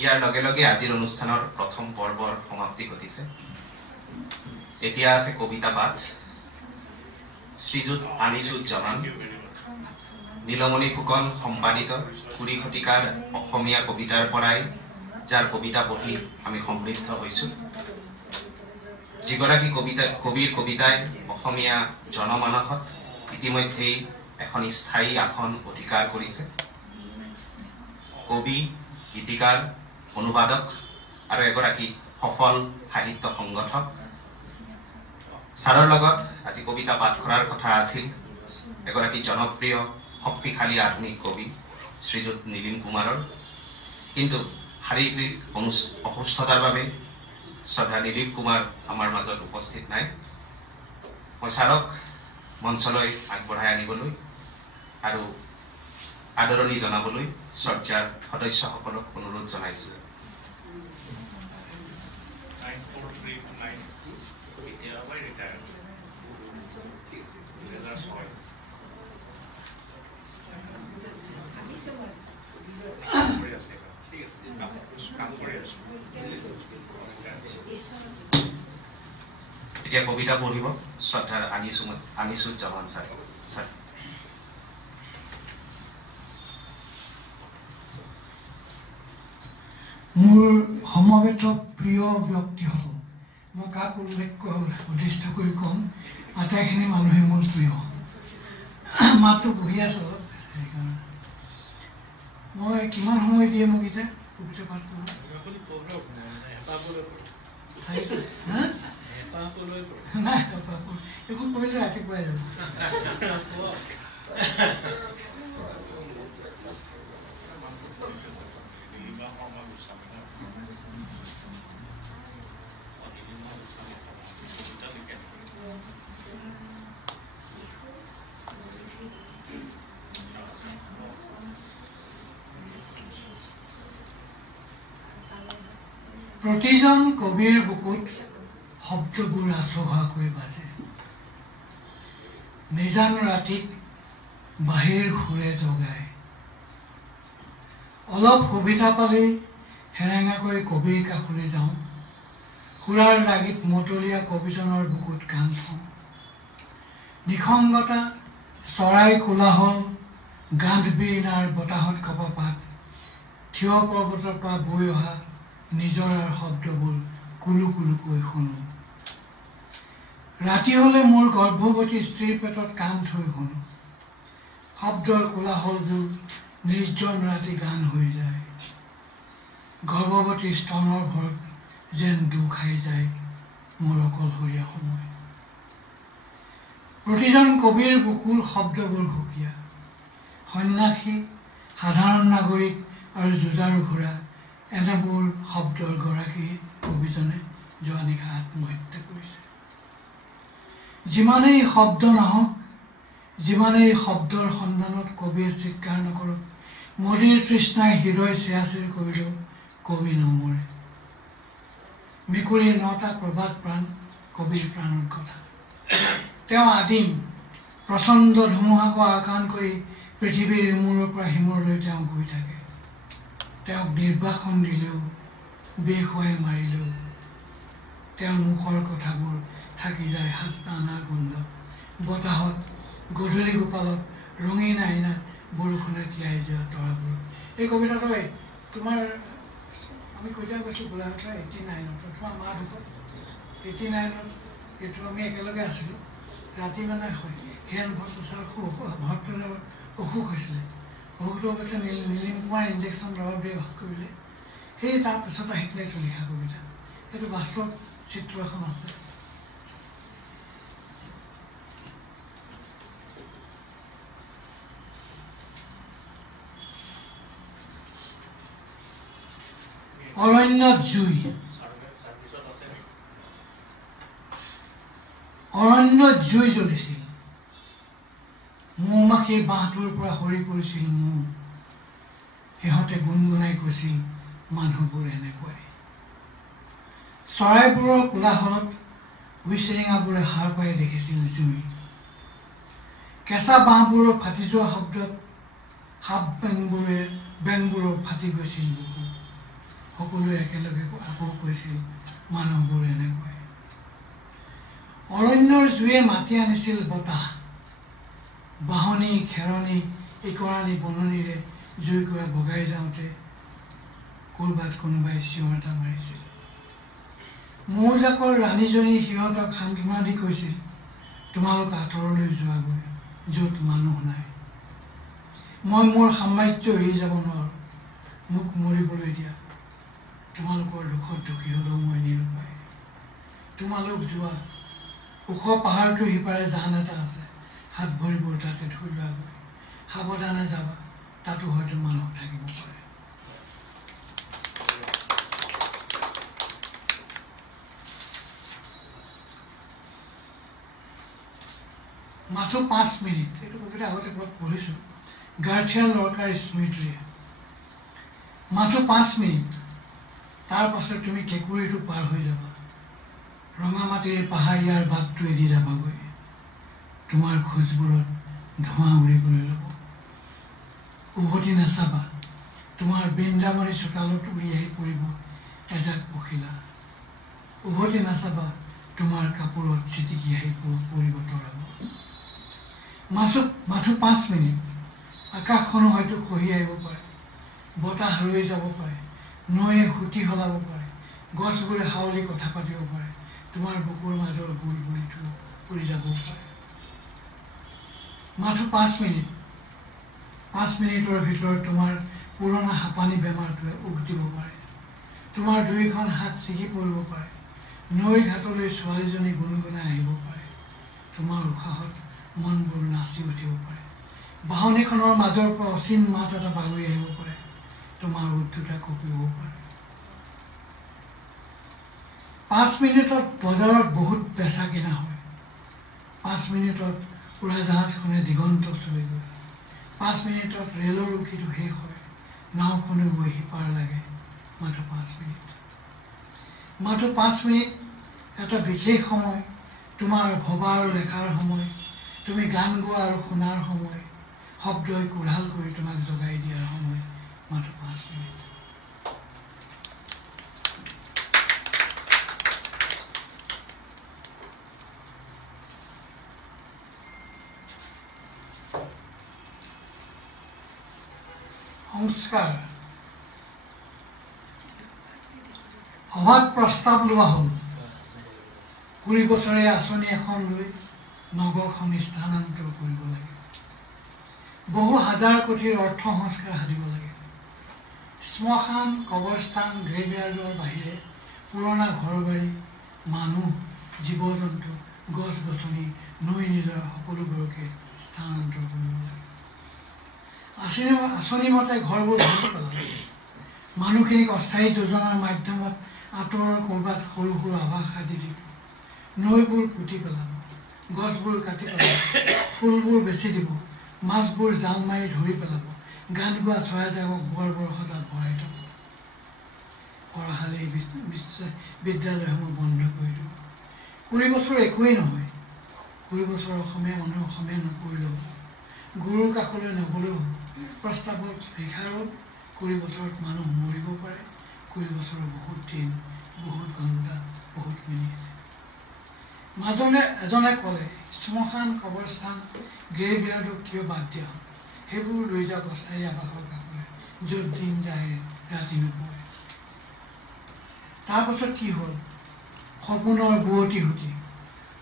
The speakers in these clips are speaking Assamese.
ইয়াৰ লগে লগে আজিৰ অনুষ্ঠানৰ প্ৰথম পৰ্বৰ সমাপ্তি ঘটিছে। এতিয়া আছে কবিতা পাঠ। শ্ৰীযুত আনিছুজ্জামান নীলমণি ফুকন সম্পাদিত 20 শতিকাৰ অসমীয়া কবিতাৰ পৰাই যাৰ কবিতা পঢ়ি আমি সমৃদ্ধ হৈছোঁ, যিগৰাকী কবিৰ কবিতাই অসমীয়া জনমানসত ইতিমধ্যেই এখন স্থায়ী আসন অধিকাৰ কৰিছে। কবি, গীতিকাৰ, অনুবাদক আৰু এগৰাকী সফল সাহিত্য সংগঠক। ছাৰৰ লগত আজি কবিতা পাঠ কৰাৰ কথা আছিল এগৰাকী জনপ্ৰিয় শক্তিশালী আধুনিক কবি শ্ৰীযুত নীলিম কুমাৰৰ, কিন্তু শাৰীৰিক অসুস্থতাৰ বাবে শ্ৰদ্ধা নীলিম কুমাৰ আমাৰ মাজত উপস্থিত নাই। মই ছাৰক মঞ্চলৈ আগবঢ়াই আনিবলৈ আৰু আদৰণি জনাবলৈ চৰ্চাৰ সদস্যসকলক অনুৰোধ জনাইছোঁ। এতিয়া কবিতা পঢ়িব শ্ৰদ্ধাৰ আনিছুজ্জামান ছাৰ। মোৰ সমবেত প্ৰিয় ব্যক্তিসকল, মই কাক উদ্দেশ্য কৰি ক'ম, আটাইখিনি মানুহে মোৰ প্ৰিয়। মাতটো বহি আছো, সেইকাৰণে মই কিমান সময় দিয়ে মোক এতিয়া কবিতা পাঠ কৰোঁ? নাই, একো কৰিলে ৰাতিপুৱাই যাব। প্ৰতিজন কবিৰ বুকুত শব্দবোৰ আচহুৱাকৈ বাজে। নিজান ৰাতিক বাহিৰ সুৰে জগায়। অলপ সুবিধা পালেই হেৰেঙাকৈ কবিৰ কাষলৈ যাওঁ। সুৰাৰ ৰাগীত মতলীয়া কবিজনৰ বুকুত গান থওঁ। নিসংগতা, চৰাই কোলাহল, গান্ধ বিৰিণাৰ বতাহত কপা পাত, থিয় পৰ্বতৰ পৰা বৈ অহা নিজৰাৰ শব্দবোৰ কুলু কুলুকৈ শুনো। ৰাতি হ'লে মোৰ গৰ্ভৱতী স্ত্ৰীৰ পেটত কাণ থৈ শুনো। শব্দৰ কোলাহলবোৰ নিৰ্জন ৰাতি গান হৈ যায়। গৰ্ভৱতী স্তনৰ ভৰত যেন দুখ খাই যায় মোৰ অকলশৰীয়া সময়। প্ৰতিজন কবিৰ বুকুৰ শব্দবোৰ সুকীয়া। সন্ন্যাসী, সাধাৰণ নাগৰিক আৰু যুঁজাৰু ঘোঁৰা, এনেবোৰ শব্দৰ গৰাকী কবিজনে যোৱা নিশা আত্মহত্যা কৰিছে। যিমানেই শব্দ নাহক, যিমানেই শব্দৰ সন্ধানত কবিয়ে চিৎকাৰ নকৰক, মদিৰ তৃষ্ণাই হৃদয় চেৰাচেৰি কৰিলেও কবি নমৰে। মেকুৰীৰ 9টা প্ৰবাদ প্ৰাণ কবিৰ প্ৰাণৰ কথা। তেওঁ আদিম প্ৰচণ্ড ধুমুহাকো আওকাণ কৰি পৃথিৱীৰ ইমূৰৰ পৰা সিমূৰলৈ তেওঁ গৈ থাকে। তেওঁক নিৰ্বাসন দিলেও, বেখুৱাই মাৰিলেও তেওঁৰ মুখৰ কথাবোৰ থাকি যায় সাজটা আনাৰ গোন্ধ। বতাহত, গধূলি গোপালত, ৰঙীন আইনাত, বৰষুণে তিয়াই যোৱা তৰাবোৰ। এই কবিতাটো তোমাৰ আমি কেতিয়া কৈছোঁ গোলাঘাটৰ 89ত, তোমাৰ মা ঢুকত 89ত, এইটো আমি একেলগে আছিলোঁ। ৰাতি মানে হিৰেণ ভট্টাচাৰ্যৰ ভট্টাচাৰ্যৰ অসুখ হৈছিলে। অসুখটো অৱশ্যে নীলিম কুমাৰ ইনজেকশ্যন দৰৱ দিয়ে ভাল কৰিলে। সেই তাৰপিছত আহি পেলাই এইটো লিখা কবিতা। সেইটো বাস্তৱ চিত্ৰ এখন আছে। অৰণ্যত জুই। অৰণ্যত জুই জ্বলিছিল। মৌ-মাখিৰ বাঁহটোৰ পৰা সৰি পৰিছিল মৌ। সিহঁতে গুণগুণাই কৈছিল মানুহবোৰ এনেকুৱাই। চৰাইবোৰৰ কোলাহলত উইচিৰিঙাবোৰে সাৰ পাই দেখিছিল জুই। কেঁচা বাঁহবোৰৰ ফাটি যোৱা শব্দত সাপ বেংবোৰৰ ফাটি গৈছিল বুকু। সকলোৱে একেলগে আকৌ কৈছিল মানুহবোৰ এনেকৈ। অৰণ্যৰ জুয়ে মাতি আনিছিল বতাহ, বাহনী খেৰণি ইকৰাণী বননিৰে জুইকুৰা বগাই যাওঁতে ক'ৰবাত কোনোবাই চিঞৰ এটা মাৰিছিল। মৌজাকৰ ৰাণীজনী সিহঁতক সান্ত্বনা দি কৈছিল, তোমালোক আঁতৰলৈ যোৱাগৈ, য'ত মানুহ নাই। মই মোৰ সাম্ৰাজ্য এৰি যাব নোৱাৰোঁ, মোক মৰিবলৈ দিয়া। তোমালোকৰ দুখত দুখী হ'লেও মই নিৰুপায়। তোমালোক যোৱা, ওখ পাহাৰটো সিপাৰে জান এটা আছে, হাত ভৰিবোৰ তাতে ধুই লোৱাগৈ। সাৱধানে যাবা, তাতো হয়তো মানুহ থাকিব পাৰে। মাথো 5 মিনিট, এইটো কবিতা আগতে ক'ৰবাত পঢ়িছোঁ, গাৰ্থিয়া লৰকাৰ স্মৃতিৰে। মাথো 5 মিনিট, তাৰ পাছত তুমি কেঁকুৰিটো পাৰ হৈ যাবা, ৰঙামাটিৰ পাহাৰীয়াৰ বাটটো এৰি যাবাগৈ। তোমাৰ খোজবোৰত ধোঁৱা উৰিবলৈ ল'ব। উভতি নাচাবা, তোমাৰ বৃন্দাবনী চোতালত উৰি আহি পৰিব এজাক পখিলা। উভতি নাচাবা, তোমাৰ কাপোৰত চিটিকি আহি পৰিব তৰাব। মাথো 5 মিনিট, আকাশখনো হয়তো খহি আহিব পাৰে, বতাহ ৰৈ যাব পাৰে, নৈয়ে সুঁতি সলাব পাৰে, গছবোৰে হাৱলি কথা পাতিব পাৰে, তোমাৰ বুকুৰ মাজৰ বুলবুলিটো উৰি যাব পাৰে। মাথো 5 মিনিট, 5 মিনিটৰ ভিতৰত তোমাৰ পুৰণা হাঁপানী বেমাৰটোৱে উক দিব পাৰে, তোমাৰ দুইখন হাত ছিগি পৰিব পাৰে, নৈৰ ঘাটলৈ ছোৱালীজনী গুণগুণাই আহিব পাৰে, তোমাৰ উশাহত মনবোৰ নাচি উঠিব পাৰে, বাহনীখনৰ মাজৰ পৰা অচিন মাত এটা বাগৰি আহিব পাৰে, তোমাৰ ওঠ দুটা কঁপিবও পাৰে। 5 মিনিটত বজাৰত বহুত বেচা কিনা হয়। 5 মিনিটত উৰাজাহাজখনে দিগন্ত চুই গৈ। 5 মিনিটত ৰেলৰ উকিটো শেষ হয়, নাওখনে গৈ সিপাৰ লাগে। মাথো 5 মিনিট। মাথো 5 মিনিট এটা বিশেষ সময়, তোমাৰ ভবা আৰু লেখাৰ সময়, তুমি গান গোৱা আৰু শুনাৰ সময়, শব্দই কোঢ়াল কৰি তোমাক জগাই দিয়াৰ সময়। মাথো 5 মিনিট। সংস্কাৰ। সভাত প্ৰস্তাৱ লোৱা হ'ল, 20 বছৰীয়া আঁচনি এখন লৈ নগৰখন স্থানান্তৰ কৰিব লাগে। বহু হাজাৰ কোটিৰ অৰ্থ সংস্কাৰ সাধিব লাগে। শ্মশান, কবৰস্থান, গ্ৰেভয়াৰ্ডৰ বাহিৰে পুৰণা ঘৰবাৰী, মানুহ, জীৱ জন্তু, গছ গছনি, নৈ নিজৰা সকলোবোৰকে স্থানান্তৰ কৰিব লাগে। আঁচনি মতে ঘৰবোৰ ভাঙি পেলাব, মানুহখিনিক অস্থায়ী যোজনাৰ মাধ্যমত আঁতৰৰ ক'ৰবাত সৰু সৰু আৱাস সাজি দিব, নৈবোৰ পুতি পেলাব, গছবোৰ কাটি পেলাব, ফুলবোৰ বেচি দিব, মাছবোৰ জাল মাৰি ধৰি পেলাব, গান গোৱা চৰাইজাকক বৰ সজাত ভৰাই থ'ব, পঢ়াশালী বিদ্যালয়সমূহ বন্ধ কৰি দিব। 20 বছৰ একোৱেই নহয়, 20 বছৰ অসমীয়া মানুহ অসমীয়া নপঢ়িলেও, গুৰুৰ কাষলৈ নগ'লেও, প্ৰস্তাৱত ৰেখাৰত 20 বছৰত মানুহ মৰিব পাৰে, 20 বছৰৰ বহুত দিন, বহুত ঘণ্টা, বহুত মিনিট। মাজতে এজনে ক'লে, শ্মশান, কবৰস্থান, গ্ৰেভয়াৰ্ডক কিয় বাদ দিয়া হ'ল? সেইবোৰ লৈ যাওক অস্থায়ী আৱাসৰ কাষলৈ, য'ত দিন যায় ৰাতি নপৰে। তাৰপাছত কি হ'ল? সপোনৰ বুৱতী সুঁতি,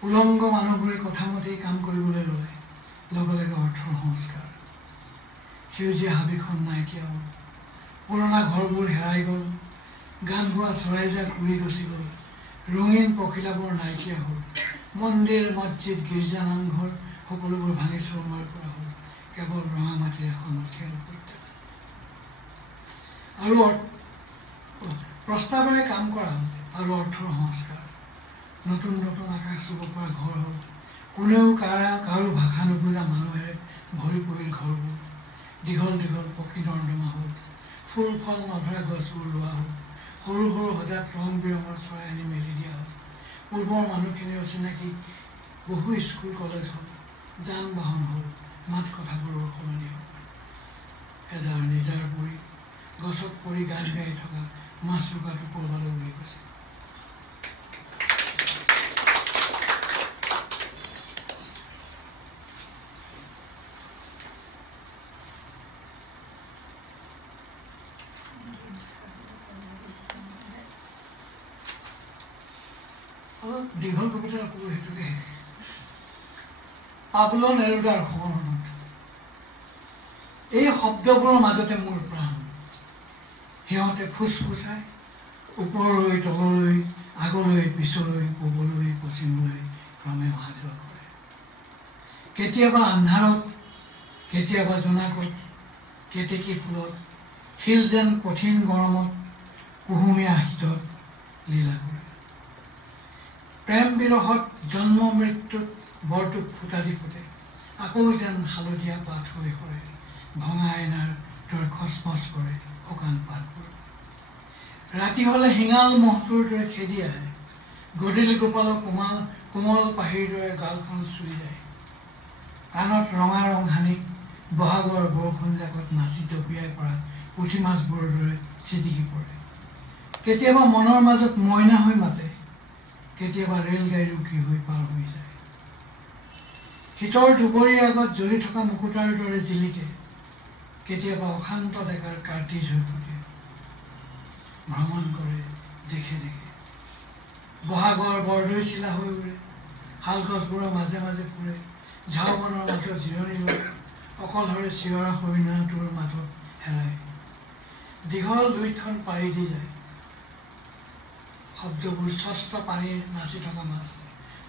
উলংগ মানুহবোৰে কথামতেই কাম কৰিবলৈ ল'লে, লগে লগে অৰ্থৰ সংস্কাৰ। সেউজীয়া হাবিখন নাইকিয়া হ'ল, পুৰণা ঘৰবোৰ হেৰাই গ'ল, গান গোৱা চৰাইজাক উৰি গুচি গ'ল, ৰঙীন পখিলাবোৰ নাইকিয়া হ'ল, মন্দিৰ, মছজিদ, গীৰ্জা, নামঘৰ সকলোবোৰ ভাঙি চুৰমাৰ কৰা হ'ল, কেৱল ৰঙা মাটিৰ এখন খেল সৈতে। আৰু প্ৰস্তাৱেৰে কাম কৰা হ'ল, আৰু অৰ্থৰ সংস্কাৰ। নতুন নতুন আকাশ চুব পৰা ঘৰ হ'ল, কোনেও কাৰো ভাষা নুবুজা মানুহেৰে ভৰি পৰিল ঘৰবোৰ, দীঘল দীঘল পকী নৰ্দমা হ'ল, ফুল ফল নধৰা গছবোৰ ৰোৱা হ'ল, সৰু সৰু সজাত ৰং বিৰঙৰ চৰাই আনি মেলি দিয়া হ'ল, পূৰ্বৰ মানুহখিনিৰ অচিনাকি বহু স্কুল কলেজ হ'ল, যান বাহন হ'ল, মাত কথাবোৰৰ সলনি হ'ল। এজাৰ নিজাৰ পৰি গছত পৰি গান গাই থকা মাছৰোকাটো ক'ৰবালৈ উৰি গৈছে। অলপ দীঘল কবিতা নকৰোঁ, সেইটোকে পাবলো নেৰুদাৰ সমৰণত। এই শব্দবোৰৰ মাজতে মোৰ প্ৰাণ, সিহঁতে ফুচফুচাই ওপৰলৈ তললৈ, আগলৈ পিছলৈ, পূবলৈ পশ্চিমলৈ ক্ৰমে অহা যোৱা কৰে। কেতিয়াবা আন্ধাৰত, কেতিয়াবা জোনাকত, কেতেকী ফুলত, শিল যেন কঠিন গৰমত, কুহুমীয়া শীতত লীলা কৰে। প্ৰেম বিৰহত জন্ম মৃত্যুত বৰটোক ফুটা দি ফুটে, আকৌ যেন হালধীয়া পাত হৈ সৰে, ভঙা আইনাৰ দৰে খচমচ কৰে শুকান পাতবোৰ। ৰাতি হ'লে শিঙাল মহটোৰ দৰে খেদি আহে, গধূলি গোপালৰ কোমল পাহিৰ দৰে গালখন চুই যায়। কাণত ৰঙা ৰং সানি বহাগৰ বৰষুণ জাকত নাচি জঁপিয়াই পৰা পুঠি মাছবোৰৰ দৰে চিটিকি পৰে। কেতিয়াবা মনৰ মাজত মইনা হৈ মাতে, কেতিয়াবা ৰেলগাড়ী ৰুকি হৈ পাৰ হৈ যায়। শীতৰ দুপৰীয়াৰ আগত জ্বলি থকা মুকুতাৰ দৰে জিলিকে, কেতিয়াবা অশান্ত ডেকাৰ কাৰ্টিজ হৈ ফুটে। ভ্ৰমণ কৰে দেখে দেখে, বহাগৰ বৰদৈ চিলা হৈ উৰে, শাল গছবোৰৰ মাজে মাজে ফুৰে, ঝাওবনৰ মাজত জিৰণি লয়, অকলশৰে চিঞৰা হৰিণাটোৰ মাজত হেৰায়। দীঘল লুইতখন পাৰি দি যায়, শব্দবোৰ স্বচ্ছ পানীৰ নাচি থকা মাছ,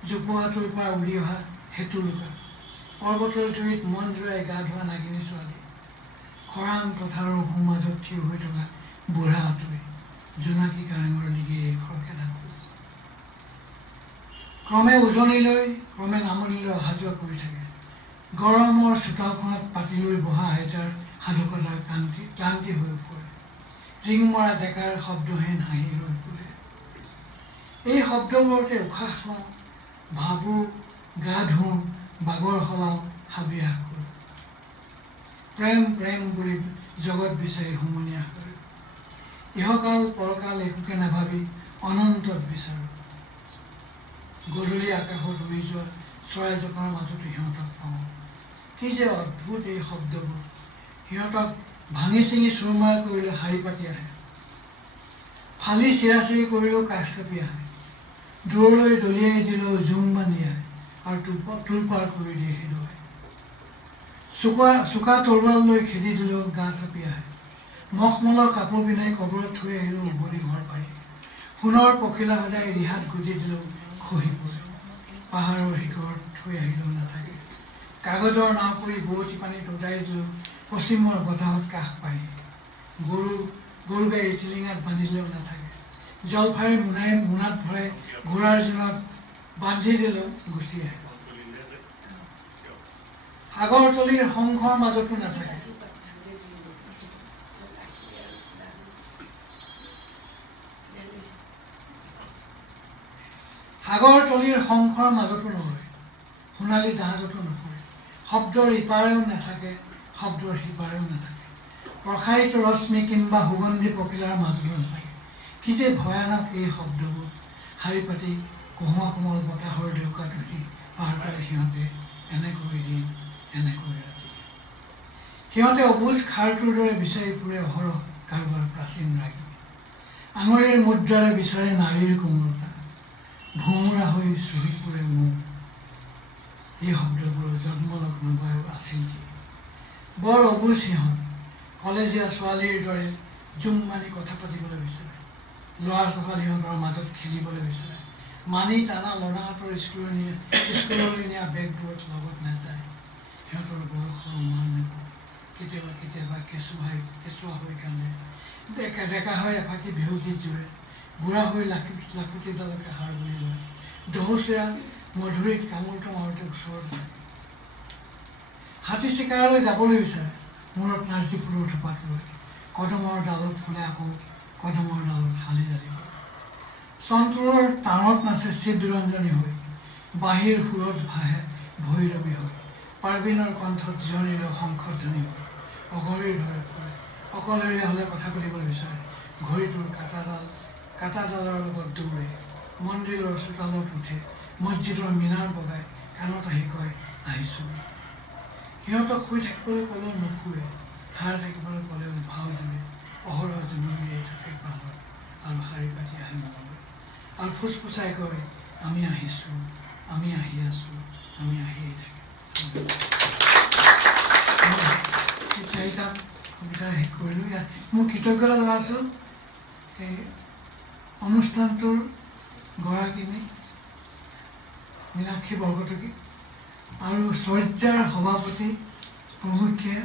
জোপোহাটোৰ পৰা উৰি অহা হেতু লুকা, পৰ্বতৰ জুইত মন জোৰাই গা ধোৱা নাগিনী ছোৱালী, খৰাং পথাৰৰ সোঁমাজত থিয় হৈ থকা বুঢ়া আঁতৰি, জোনাকী কাৰেঙৰ লিগিৰি খৰখেদা খোজ। ক্ৰমে উজনিলৈ, ক্ৰমে নামনিলৈ অহা যোৱা কৰি থাকে। গৰমৰ চোতালখনত পাতি লৈ বহা আইতাৰ সাধুকতাৰ ক্লান্তি হৈ পৰে। ৰিং মৰা ডেকাৰ শব্দহীন হাঁহি হৈ পৰে। এই শব্দবোৰতে উশাহ লওঁ, ভাবোঁ, গা ধুওঁ, বাগৰ সলাওঁ, হাবিয়াস কৰোঁ। প্ৰেম প্ৰেম বুলি জগত বিচাৰি হুমুনিয়াহ কৰোঁ। ইহকাল পৰকাল একোকে নাভাবি অনন্তত বিচাৰোঁ। গধূলি আকাশত উৰি যোৱা চৰাইজোপাৰ মাজতো সিহঁতক পাওঁ। কি যে অদ্ভুত এই শব্দবোৰ, সিহঁতক ভাঙি চিঙি চুৰমাৰ কৰিলে শাৰী পাতি আহে, ফালি চিৰাচিৰি কৰিলেও কাষ চাপি আহে, দূৰলৈ দলিয়াই দিলেও জুম বান্ধি আহে আৰু তোলপাৰ কৰি দিয়ে হৃদয়। চোকা তৰোৱাল লৈ খেদি দিলেও গা চাপি আহে, মখমলৰ কাপোৰ পিন্ধাই কবৰত থৈ আহিলেও উভতি ঘৰ পাৰি, সোণৰ পখিলা সজাই ৰিহাত গুজি দিলেও খহি পৰে, পাহাৰৰ শিখৰত থৈ আহিলেও নাথাকে, কাগজৰ নাও কৰি বোৱতী পানীত উটাই দিলেও পশ্চিমৰ বতাহত কাষ পায়, গৰু গাড়ী টিলিঙাত বান্ধিলেও নাথাকে, জলফাই মোনাত ভৰাই ঘোঁৰাৰ জিনত বান্ধি দিলেও গুচি আহে, সাগৰতলীৰ শংখৰ মাজতো নাথাকে, সাগৰতলীৰ শংখৰ মাজতো নহয়, সোণালী জাহাজতো নপৰে, শব্দৰ ইপাৰেও নাথাকে, শব্দৰ সিপাৰেও নাথাকে, প্ৰসাৰিত ৰশ্মি কিম্বা সুগন্ধি পখিলাৰ মাজতো নাথাকে। কি যে ভয়ানক এই শব্দবোৰ, শাৰী পাতি কহুৱা কোমল বতাহৰ ডেউকাত উঠি পাৰ কৰে সিহঁতে এনেকৈ দিন এনেকৈ ৰাতি। সিহঁতে অবুজ খাৰটোৰ দৰে বিচাৰি ফুৰে অহৰহ কাৰোবাৰ প্ৰাচীন ৰাগী, আঙুলিৰ মুদ্ৰাৰে বিচাৰে নাৰীৰ কোমলতা, ভোমোৰা হৈ চুহি ফুৰে মুখ। এই শব্দবোৰ জন্মলগ্ন বায়ু আছিল কি, বৰ অবুজ সিহঁত, কলেজীয়া ছোৱালীৰ দৰে জুম মানি কথা পাতিবলৈ বিচাৰে, ল'ৰা ছোৱালীহঁতৰ মাজত খেলিবলৈ বিচাৰে, মানি টানা লনাহঁতৰ স্কুললৈ নিয়া বেগবোৰত লগত নাযায়, সিহঁতৰ বয়সৰ মান নেপায়, কেতিয়াবা কেতিয়াবা কেঁচুৱা হৈ কান্দে, ডেকা হৈ এফাকি বিহু গীত জোৰে, বুঢ়া হৈ লাখুটিডালকে হাৰ বুলি লয়, দহোচীয়া মধুৰীত কামোৰ মাৰোঁতে ওচৰত যায়, হাতী চিকাৰলৈ যাবলৈ বিচাৰে, মূৰত নাৰ্জী ফুলৰ থোপাত লৈ, কদমৰ ডালত ফুলে আকৌ কদমৰ ডালত হালি জালি পৰে, চন্তোৰৰ তাঁৰত নাচে চিদৰঞ্জনী হৈ, বাঁহীৰ সুৰত ভাহে ভৈৰৱী হৈ, পাৰ্বিনৰ কণ্ঠত জিৰণিলৈ শংখধ্বনি হৈ, অগৰীৰ ধৰে ফুৰে, অকলশৰীয়া হ'লে কথা পাতিবলৈ বিচাৰে, ঘড়ীটোৰ কাঁটাডালৰ লগত দৌৰে, মন্দিৰৰ চোতালত উঠে, মছজিদৰ মিনাৰ বগাই কাণত আহি কয় আহিছোঁ। সিহঁতক শুই থাকিবলৈ ক'লেও নুশুৱে, সাৰ থাকিবলৈ ক'লেও ভাও জুৰে, অহৰহ জুনুৰিয়াই থাকে প্ৰাণত আৰু শাৰী পাতি আহি মনলৈ আৰু ফুচফুচাই কয় আমি আহিছোঁ, আমি আহি আছোঁ, আমি আহিয়ে থাকিম। এই চাৰিটা কবিতা শেষ কৰিলোঁ। ইয়াত মোৰ কৃতজ্ঞতা জনাইছোঁ এই অনুষ্ঠানটোৰ গৰাকীনী মীনাক্ষী বৰকটকী আৰু শয্যাৰ সভাপতি প্ৰমুখ্যে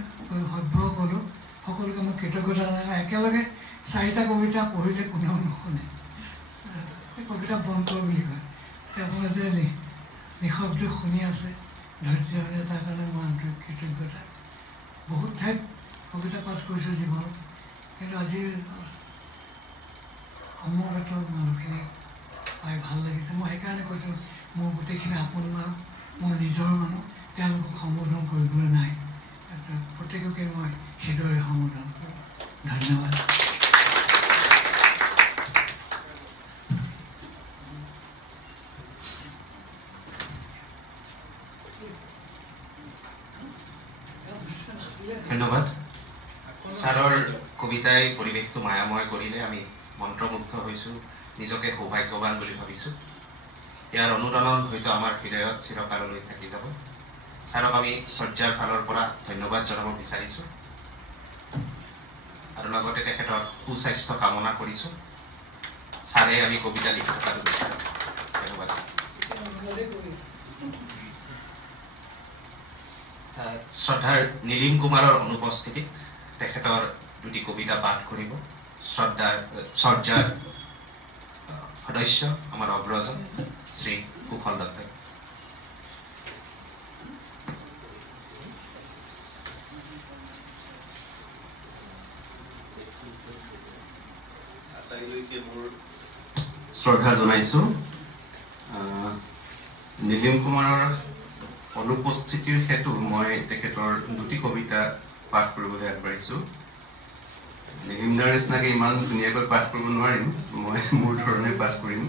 সভ্যসকলো সকলোকে মই কৃতজ্ঞতা জনাই একেলগে চাৰিটা কবিতা পঢ়িলে কোনেও নুশুনে। এই কবিতা বন্তৰ বুলি কয়। আপোনাৰ যে নিঃশব্দে শুনি আছে ধৈৰ্য হ'লে তাৰ কাৰণে মই আন্তৰিক কৃতজ্ঞতা। বহুত ঠাইত কবিতা পাঠ কৰিছোঁ জীৱনত, কিন্তু আজিৰ সমবেত মানুহখিনিক পাই ভাল লাগিছে। মই সেইকাৰণে কৈছোঁ মোৰ গোটেইখিনি আপোন মানুহ, মোৰ নিজৰ মানুহ, তেওঁলোকক সম্বোধন কৰিবলৈ নাই। প্ৰত্যেককে মই হৃদয়ৰে সম্বোধন কৰোঁ। ধন্যবাদ। ধন্যবাদ। ছাৰৰ কবিতাই পৰিৱেশটো মায়াময় কৰিলে আমি মন্ত্ৰমুগ্ধ হৈছোঁ, নিজকে সৌভাগ্যৱান বুলি ভাবিছোঁ। ইয়াৰ অনুদান হয়তো আমাৰ হৃদয়ত চিৰকাললৈ থাকি যাব। ছাৰক আমি শয্যাৰ ফালৰ পৰা ধন্যবাদ জনাব বিচাৰিছোঁ আৰু লগতে তেখেতৰ সুস্বাস্থ্য কামনা কৰিছোঁ। ছাৰে আমি কবিতা লিখি থকাটো বিচাৰোঁ। ধন্যবাদ। শ্ৰদ্ধাৰ নীলিম কুমাৰৰ অনুপস্থিতিত তেখেতৰ দুটি কবিতা পাঠ কৰিব শয্যাৰ সদস্য আমাৰ অগ্ৰজ শ্ৰী কুশল দত্তই। শ্ৰদ্ধা জনাইছোঁ। নীলিম কুমাৰৰ অনুপস্থিতিৰ হেতু মই তেখেতৰ দুটি কবিতা পাঠ কৰিবলৈ আগবাঢ়িছোঁ। নীলিমদাৰ নিচিনাকৈ ইমান ধুনীয়াকৈ পাঠ কৰিব নোৱাৰিম, মই মোৰ ধৰণে পাঠ কৰিম।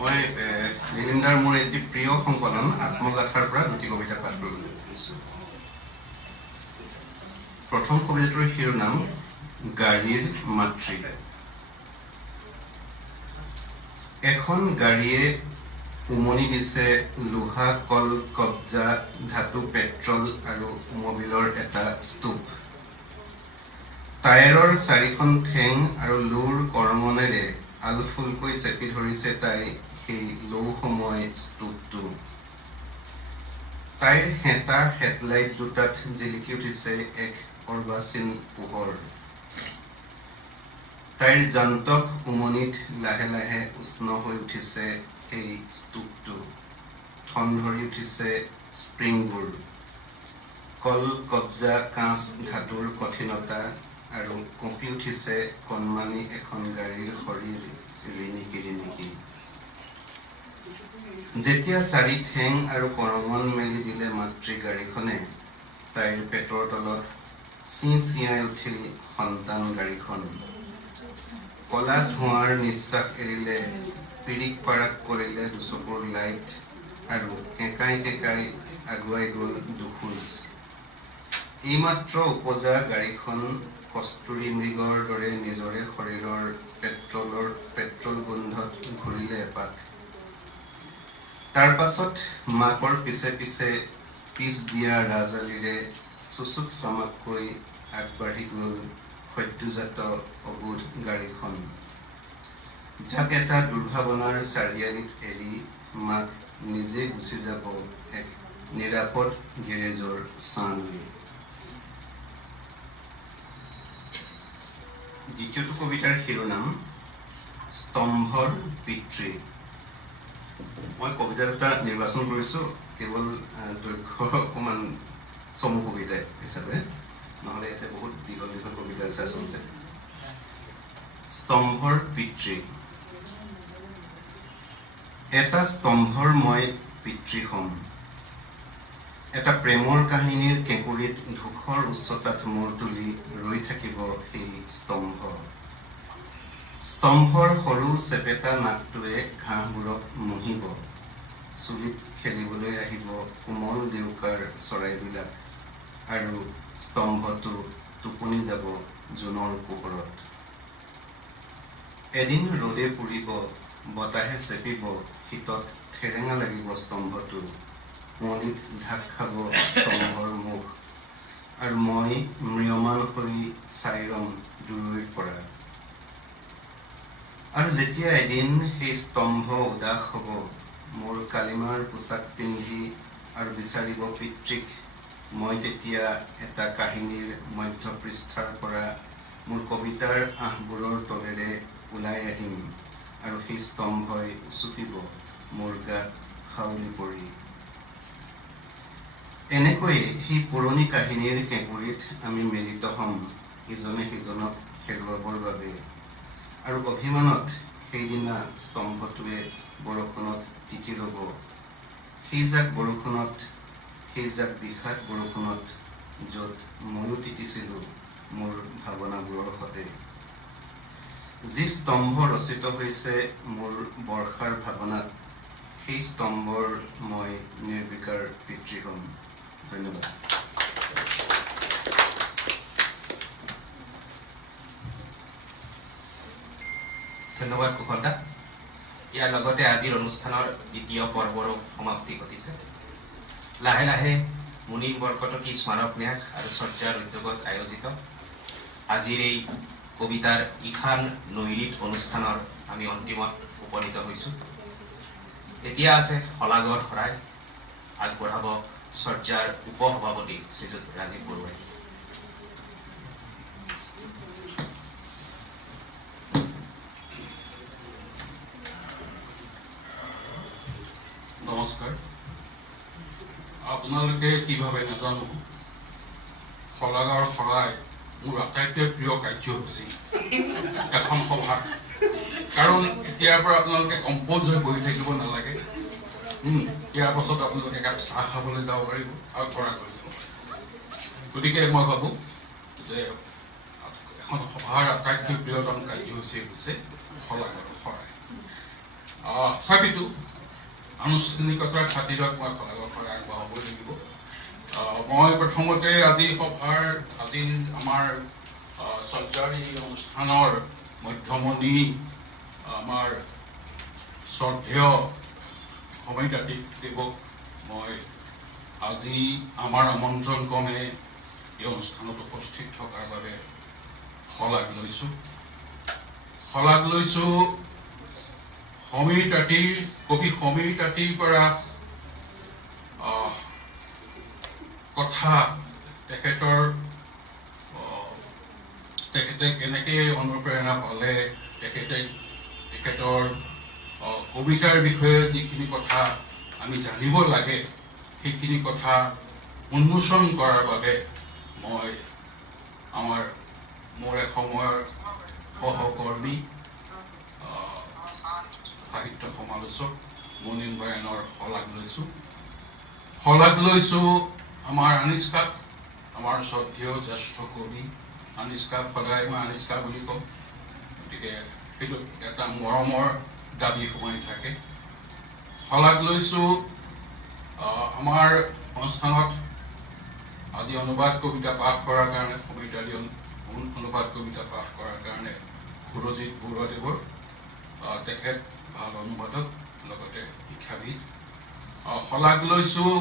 মই নীলিমদাৰ মোৰ এটি প্ৰিয় সংকলন আত্মগাথাৰ পৰা দুটি কবিতা পাঠ কৰিবলৈ বিচাৰিছোঁ। প্ৰথম কবিতাটোৰ শিৰোনাম গাড়ীৰ মাতৃ। এখন গাড়ীয়ে উমনি দিছে লোহা কল কব্জা ধাতু পেট্ৰল আৰু মবিলৰ এটা স্তূপ। টায়াৰৰ চাৰিখন ঠেং আৰু লোৰ কৰমনেৰে আলফুলকৈ চেপি ধৰিছে তাই সেই লৌহময় স্তূপটো। তাইৰ হেতা হেডলাইট দুটাত জিলিকি উঠিছে এক অৰ্বাচীন পোহৰ। তাইৰ জান্তক উমনিত লাহে লাহে উষ্ণ হৈ উঠিছে সেই স্তূপটো। ঠন ধৰি উঠিছে স্প্ৰিংবোৰ। কল কব্জা কাঁচ ধাতুৰ কঠিনতা আৰু কঁপি উঠিছে কণমানি এখন গাড়ীৰ শৰীৰ ৰিণিকি ৰিণিকি। যেতিয়া চাৰি ঠেং আৰু কৰমন মেলি দিলে মাতৃ গাড়ীখনে, তাইৰ পেটৰ তলত চিঞাই উঠিল সন্তান গাড়ীখন। কলা ধোঁৱাৰ নিশ্বাস এৰিলে, পিৰিক পাৰাক কৰিলে দুচকুৰ লাইট আৰু কেঁকাই কেঁকাই আগুৱাই গ'ল দুখোজ। এইমাত্ৰ উপজা গাড়ীখন কস্তুৰী মৃগৰ দৰে নিজৰে শৰীৰৰ পেট্ৰল গোন্ধত ঘূৰিলে এপাক। তাৰ পাছত মাকৰ পিছে পিছে পিছ দিয়া ৰাজালিৰে চুচুক চামাককৈ আগবাঢ়ি গ'ল সদ্যজাত অবোধ গাড়ীখন, যাক এটা দুৰ্ভাৱনাৰ চাৰিআলিত এৰি মাক নিজে গুচি যাব এক নিৰাপদ গেৰেজৰ ছাঁলৈ। দ্বিতীয়টো কবিতাৰ শিৰোনাম স্তম্ভৰ পিতৃ। মই কবিতা দুটা নিৰ্বাচন কৰিছোঁ কেৱল দৈৰ্ঘ্য অকণমান চমু কবিতা হিচাপে, নহ'লে ইয়াতে বহুত দীঘল দীঘল কবিতা আছে আচলতে। স্তম্ভৰ পিতৃ। এটা স্তম্ভৰ মই পিতৃ হম এটা প্ৰেমৰ কাহিনীৰ কেঁকুৰিত ধূসৰ উচ্চতাত মূৰ তুলি ৰৈ থাকিব সেই স্তম্ভ স্তম্ভৰ সৰু চেপেটা নাকটোৱে ঘাঁহবোৰক মুহিব চুলিত খেলিবলৈ আহিব কোমল দেউকাৰ চৰাইবিলাক আৰু স্তম্ভটো টোপনি যাব জোনৰ পোহৰত এদিন ৰ'দে পুৰিব বতাহে চেপিব শীতত ঠেৰেঙা লাগিব স্তম্ভটো মণিত ঢাক খাব স্তম্ভৰ মুখ আৰু মই ম্ৰিয়মান হৈ চাই ৰম দূৰৈৰ পৰা আৰু যেতিয়া এদিন সেই স্তম্ভ উদাস হ'ব মোৰ কালিমাৰ পোছাক পিন্ধি আৰু বিচাৰিব পিতৃক মই তেতিয়া এটা কাহিনীৰ মধ্যপৃষ্ঠাৰ পৰা মোৰ কবিতাৰ আঁহবোৰৰ তলেৰে ওলাই আহিম আৰু সেই স্তম্ভই উচুপিব মোৰ গাত হাউলি পৰি এনেকৈ সেই পুৰণি কাহিনীৰ কেঁকুৰিত আমি মিলিত হ'ম ইজনে সিজনক হেৰুৱাবৰ বাবে আৰু অভিমানত সেইদিনা স্তম্ভটোৱে বৰষুণত তিতি ৰ'ব সেইজাক বৰষুণত সেইজাক বিষাদ বৰষুণত য'ত ময়ো তিতিছিলোঁ মোৰ ভাৱনাবোৰৰ সতে যি স্তম্ভ ৰচিত হৈছে মোৰ বৰ্ষাৰ ভাৱনাত সেই স্তম্ভৰ মই নিৰ্বিকাৰ পিতৃ হ'ম ধন্যবাদ ধন্যবাদ কুশলদা ইয়াৰ লগতে আজিৰ অনুষ্ঠানৰ দ্বিতীয় পৰ্বৰো সমাপ্তি ঘটিছে লাহে লাহে মুনিম বৰকটকী স্মাৰক ন্যাস আৰু চৰ্যাৰ উদ্যোগত আয়োজিত আজিৰ এই কবিতাৰ ইখান নৈৰিত অনুষ্ঠানৰ আমি অন্তিমত উপনীত হৈছোঁ এতিয়া আছে শলাগৰ শৰাই আগবঢ়াব চৰ্যাৰ উপসভাপতি শ্ৰীযুত ৰাজীৱ বৰুৱাই নমস্কাৰ আপোনালোকে কিভাৱে নাজানো শলাগৰ শৰাই মোৰ আটাইতকৈ প্ৰিয় কাৰ্যসূচী এখন সভাৰ কাৰণ এতিয়াৰ পৰা আপোনালোকে কম্প'জ হৈ বহি থাকিব নালাগে ইয়াৰ পাছত আপোনালোকে একাপ চাহ খাবলৈ যাব পাৰিব আৰু ঘৰা কৰি যাব পাৰিব গতিকে মই ভাবোঁ যে এখন সভাৰ আটাইতকৈ প্ৰিয়তম কাৰ্যসূচী হৈছে শলাগৰ শৰাই তথাপিতো আনুষ্ঠানিকতাৰ খাতিৰত মই শলাগৰ শৰাই আগবঢ়াবই লাগিব মই প্ৰথমতে আজি আমাৰ চৰ্যাৰ এই অনুষ্ঠানৰ মধ্যমণি আমাৰ শ্ৰদ্ধেয় সময় দাতিক দেৱক মই আজি আমাৰ আমন্ত্ৰণ ক্ৰমে এই অনুষ্ঠানত উপস্থিত থকাৰ বাবে শলাগ লৈছোঁ সমীৰ তাঁতীৰ কবি সমীৰ তাঁতীৰ পৰা কথা তেখেতে কেনেকৈ অনুপ্ৰেৰণা পালে তেখেতৰ কবিতাৰ বিষয়ে যিখিনি কথা আমি জানিব লাগে সেইখিনি কথা উন্মোচন কৰাৰ বাবে মই মোৰ এসময়ৰ সহকৰ্মী সাহিত্য সমালোচক মুনিম বয়ানৰ শলাগ লৈছোঁ আমাৰ আনিস্কাক আমাৰ শ্ৰদ্ধেয় জ্যেষ্ঠ কবি আনিস্কাক সদায় মই আনিস্কা বুলি কওঁ গতিকে সেইটো এটা মৰমৰ দাবী সোমাই থাকে শলাগ লৈছোঁ আমাৰ অনুষ্ঠানত আজি অনুবাদ কবিতা পাঠ কৰাৰ কাৰণে সমীৰতালী অনুবাদ কবিতা পাঠ কৰাৰ কাৰণে সুৰজিৎ বৰুৱাদেৱৰ তেখেত ভাল অনুবাদক লগতে শিক্ষাবিদ শলাগ লৈছোঁ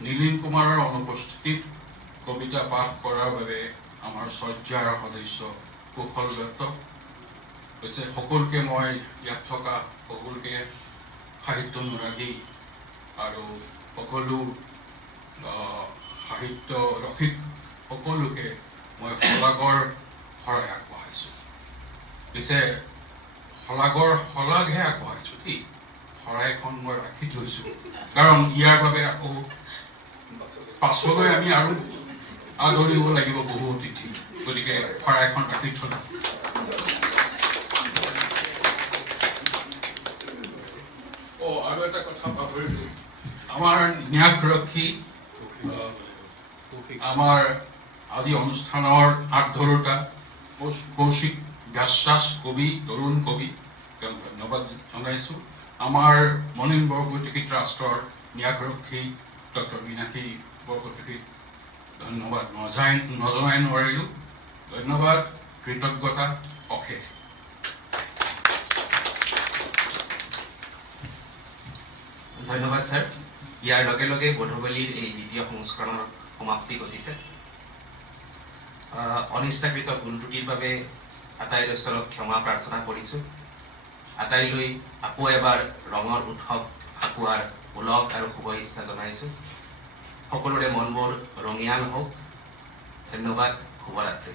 নীলিম কুমাৰৰ অনুপস্থিতিত কবিতা পাঠ কৰাৰ বাবে আমাৰ চৰ্যাৰ সদস্য কুশল দত্ত হৈছে সকলোকে মই ইয়াত থকা সকলোকে সাহিত্য অনুৰাগী আৰু সকলো সাহিত্য ৰসিক সকলোকে মই শলাগৰ শৰাই আগবঢ়াইছোঁ পিছে শলাগহে আগবঢ়াইছোঁ দেই শৰাইখন মই ৰাখি থৈছোঁ কাৰণ ইয়াৰ বাবে আকৌ পাছলৈ আমি আৰু আদৰিব লাগিব বহু অতিথি গতিকে শৰাইখন ৰাখি থলোঁ কথা পাহৰিলোঁ আমাৰ ন্যাসৰক্ষী আমাৰ আজি অনুষ্ঠানৰ আগধৰোতা কৌশিক বিশ্বাস কবি তৰুণ কবি তেওঁক ধন্যবাদ জনাইছোঁ আমাৰ মনিন বৰকটকী ট্ৰাষ্টৰ ন্যাসৰক্ষী ডক্টৰ মীনাক্ষী বৰকটকীক ধন্যবাদ নজনাই নোৱাৰিলোঁ ধন্যবাদ কৃতজ্ঞতা অশেষ ধন্যবাদ ছাৰ ইয়াৰ লগে লগে বধূবলীৰ এই দ্বিতীয় সংস্কৰণৰ সমাপ্তি ঘটিছে অনিচ্ছাকৃত ভুল ত্ৰুটিৰ বাবে আটাইৰ ওচৰত ক্ষমা প্ৰাৰ্থনা কৰিছোঁ আটাইলৈ আকৌ এবাৰ ৰঙৰ উৎসৱ ফাকুৱাৰ ওলগ আৰু শুভেচ্ছা জনাইছোঁ সকলোৰে মনবোৰ ৰঙিয়াল হওক ধন্যবাদ শুভৰাত্ৰি